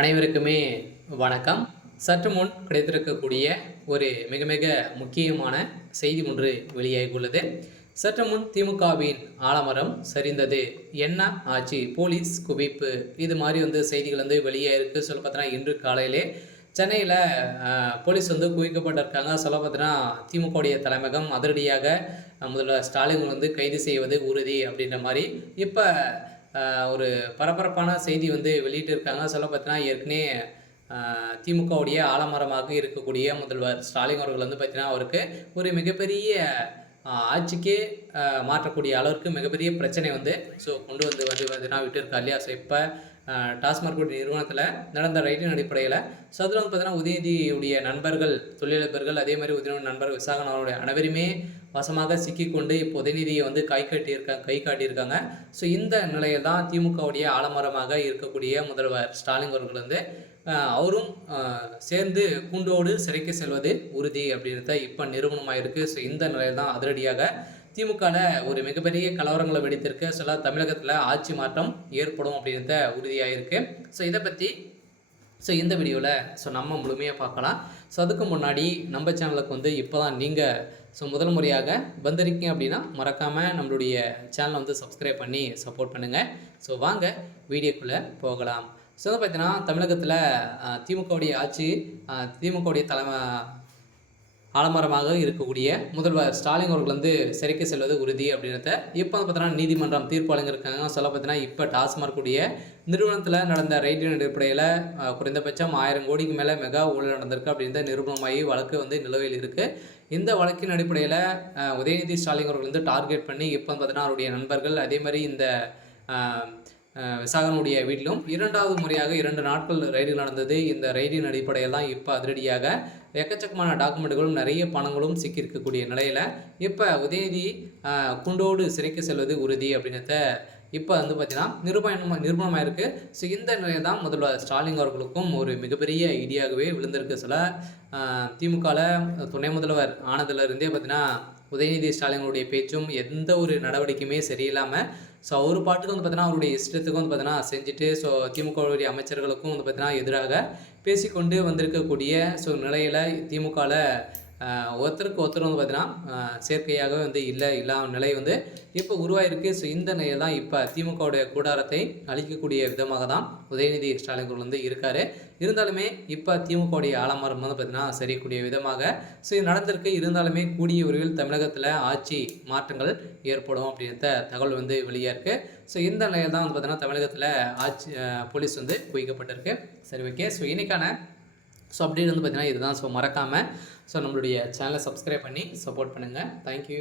அனைவருக்குமே வணக்கம். சற்று முன் கிடைத்திருக்கக்கூடிய ஒரு மிக மிக முக்கியமான செய்தி ஒன்று வெளியாகியுள்ளது. சற்று முன் திமுகவின் ஆலமரம் சரிந்தது, என்ன ஆச்சு, போலீஸ் குவிப்பு, இது மாதிரி செய்திகள் வெளியாயிருக்கு. சொல்ல பார்த்தீங்கன்னா இன்று காலையிலே சென்னையில் போலீஸ் குவிக்கப்பட்டிருக்காங்க. சொல்ல பார்த்தீங்கன்னா திமுகவுடைய தலைமையகம் அதிரடியாக முதல்வர் ஸ்டாலின் கைது செய்வது உறுதி அப்படின்ற மாதிரி இப்போ ஒரு பரபரப்பான செய்தி வெளியிட்டிருக்காங்க. சொல்ல பார்த்தீங்கன்னா ஏற்கனவே திமுகவுடைய ஆலமரமாக இருக்கக்கூடிய முதல்வர் ஸ்டாலின் அவர்கள் பார்த்தீங்கன்னா அவருக்கு ஒரு மிகப்பெரிய ஆட்சிக்கே மாற்றக்கூடிய அளவிற்கு மிகப்பெரிய பிரச்சனை கொண்டு பார்த்தீங்கன்னா விட்டுருக்கா இல்லையா. ஸோ இப்போ டாஸ்மாக் நிறுவனத்தில் நடந்த ரைட்டின் அடிப்படையில் ஸோ அதில் பார்த்தீங்கன்னா உதயநிதியுடைய நண்பர்கள், தொழிலதிபர்கள், அதே மாதிரி உதயநிதி நண்பர் விசாகன் அவருடைய அனைவருமே வசமாக சிக்கிக்கொண்டு இப்போ உதயநிதியை கை காட்டியிருக்காங்க. ஸோ இந்த நிலையில் தான் திமுகவுடைய ஆலமரமாக இருக்கக்கூடிய முதல்வர் ஸ்டாலின் அவர்கள் அவரும் சேர்ந்து கூண்டோடு சிறைக்கு செல்வது உறுதி அப்படின்றத இப்போ நிறுவனமாக இருக்குது. ஸோ இந்த நிலையில் தான் அதிரடியாக திமுகவில் ஒரு மிகப்பெரிய கலவரங்களை வெடித்திருக்கு. சில தமிழகத்தில் ஆட்சி மாற்றம் ஏற்படும் அப்படின்றத உறுதியாகிருக்கு. ஸோ இதை பற்றி இந்த வீடியோவில் நம்ம முழுமையாக பார்க்கலாம். ஸோ அதுக்கு முன்னாடி நம்ம சேனலுக்கு இப்போ தான் நீங்கள் முதல் முறையாக வந்திருக்கீங்க அப்படின்னா மறக்காமல் நம்மளுடைய சேனலை சப்ஸ்கிரைப் பண்ணி சப்போர்ட் பண்ணுங்கள். ஸோ வாங்க வீடியோக்குள்ளே போகலாம். ஸோ பார்த்தீங்கன்னா தமிழகத்தில் திமுகவுடைய ஆட்சி, திமுகவுடைய ஆலமரமாக இருக்கக்கூடிய முதல்வர் ஸ்டாலின் அவர்கள் சிறைக்கு செல்வது உறுதி அப்படின்றத இப்போ பார்த்தீங்கன்னா நீதிமன்றம் தீர்ப்பு வழங்கியிருக்காங்க. சொல்ல பார்த்தீங்கன்னா இப்போ டாஸ்மாக் நிறுவனத்தில் நடந்த ரைட்டின் அடிப்படையில் குறைந்தபட்சம் 1000 கோடிக்கு மேலே மெகா ஊழல் நடந்திருக்கு அப்படின்ற நிரூபணமாகி வழக்கு நிலுவையில் இருக்குது. இந்த வழக்கின் அடிப்படையில் உதயநிதி ஸ்டாலின் அவர்கள் டார்கெட் பண்ணி இப்போ பார்த்தீங்கன்னா அவருடைய நண்பர்கள், அதே மாதிரி இந்த விசாகனுடைய வீட்டிலும் 2வது முறையாக 2 நாட்கள் ரைடு நடந்தது. இந்த ரைடின் அடிப்படையில் தான் இப்போ அதிரடியாக எக்கச்சக்கமான டாக்குமெண்ட்டுகளும் நிறைய பணங்களும் சிக்கியிருக்கக்கூடிய நிலையில் இப்போ உதயநிதி குண்டோடு சிறைக்கு செல்வது உறுதி அப்படின்றத இப்போ பார்த்தீங்கன்னா நிரூபணமாக இருக்குது. ஸோ இந்த நிலையில் தான் முதல்வர் ஸ்டாலின் அவர்களுக்கும் ஒரு மிகப்பெரிய ஐடியாகவே விழுந்திருக்கு. சில திமுகவில் துணை முதல்வர் ஆனதுலேருந்தே பார்த்தீங்கன்னா உதயநிதி ஸ்டாலினுடைய பேச்சும் எந்த ஒரு நடவடிக்கையுமே சரியில்லாமல் ஸோ அவர் பாட்டுக்கு பார்த்தீங்கன்னா அவருடைய இஷ்டத்துக்கும் பார்த்தீங்கன்னா செஞ்சுட்டு ஸோ திமுகவுடைய அமைச்சர்களுக்கும் பார்த்தீங்கன்னா எதிராக பேசிக்கொண்டு வந்திருக்கக்கூடிய நிலையில் திமுகவில் ஒருத்தருக்கு ஒருத்தர் பார்த்தீங்கன்னா சேர்க்கையாக இல்லாத நிலை இப்போ உருவாயிருக்கு. ஸோ இந்த நிலையில் தான் இப்போ திமுகவுடைய கூடாரத்தை அழிக்கக்கூடிய விதமாக தான் உதயநிதி ஸ்டாலின் அவர்கள் இருக்கார். இருந்தாலுமே இப்போ திமுகவுடைய ஆலமரம் பார்த்தீங்கன்னா சரியக்கூடிய விதமாக ஸோ இது நடந்திருக்கு. இருந்தாலுமே கூடிய விரைவில் தமிழகத்தில் ஆட்சி மாற்றங்கள் ஏற்படும் அப்படின்ற தகவல் வெளியாக இருக்குது. ஸோ இந்த நிலையில் தான் பார்த்தீங்கன்னா தமிழகத்தில் ஆட்சி போலீஸ் குவிக்கப்பட்டிருக்கு. சரி, ஓகே. ஸோ இன்னைக்கான அப்டேட் பார்த்தீங்கன்னா இதுதான். ஸோ மறக்காமல் நம்மளுடைய சேனலை சப்ஸ்கிரைப் பண்ணி சப்போர்ட் பண்ணுங்கள். தேங்க்யூ.